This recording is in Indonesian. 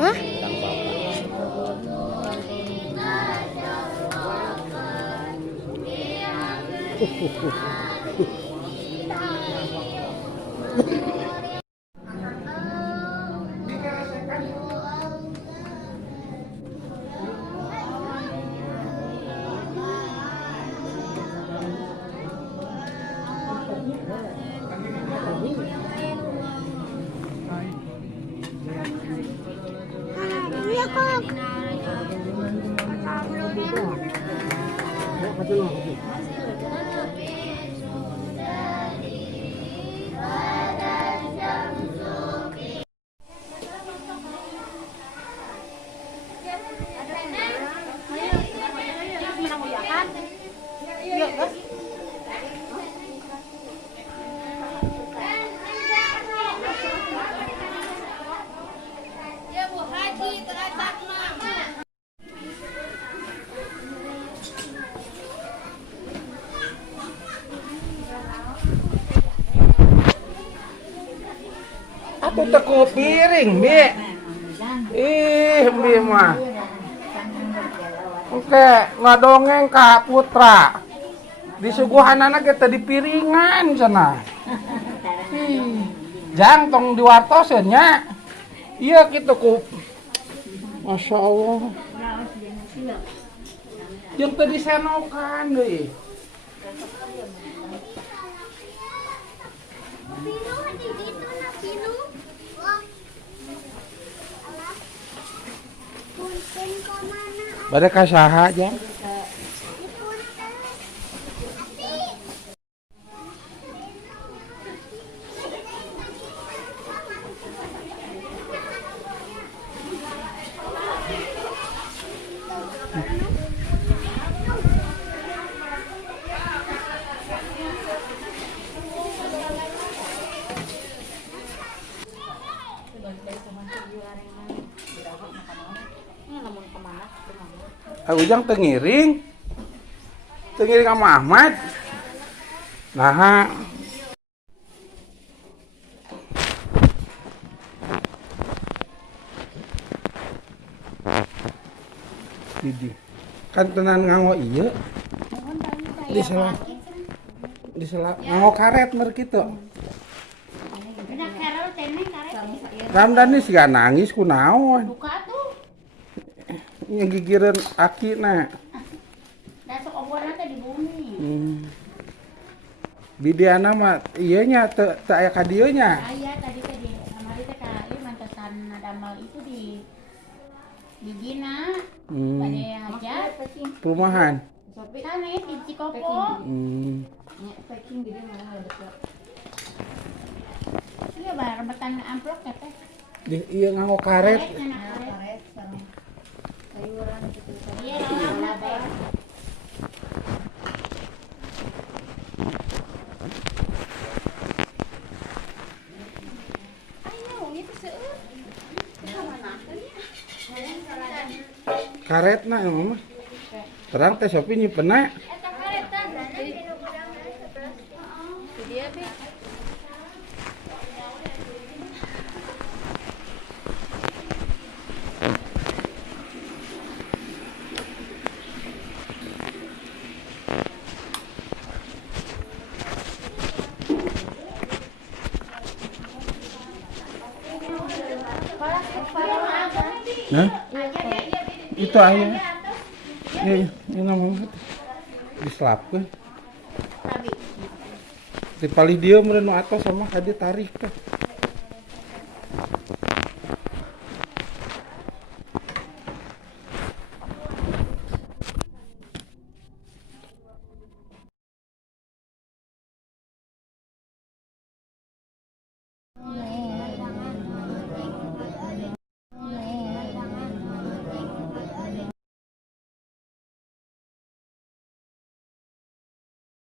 Hah? Iya, Kak. Atuh teu piring, Bi. Bi mah. Oke, ngadongeng ka Putra. Disuguhanana ge teu di piringan cenah. Jang tong diwartoseun nya. Ieu kitu ku. Masya Allah. Jeung teu disenokan deui. Bade ka saha Jang? Ujang teu ngiring. Teu ngiring ka Ahmad. Nah. Didi. Kan tenan nganggo ieu. Diselap nganggo karet mer kitu. Ramdan geus siga nangis kunaon? Buka tuh. Ngegigireun akina. Da sok oborna teh di bumi. Bidiana mah ieu nya teu aya ka dieu nya. Aya tadi teh di kamari teh ka ieu mantesan damel itu di dina. Bade hajat Perumahan. kan di Cikopo. Nya packing gede mah ada betul. Ieu bae rebetan amplop teh. Ieu nganggo karet. Karet sama sayuran gitu. Iya, lama teh. Karetna mah. Terang teh Sopi nyimpenna. Nah, itu aja. Ini namanya diselapkeun. Di pali dia meureun nu atos sama kadi tarik teh.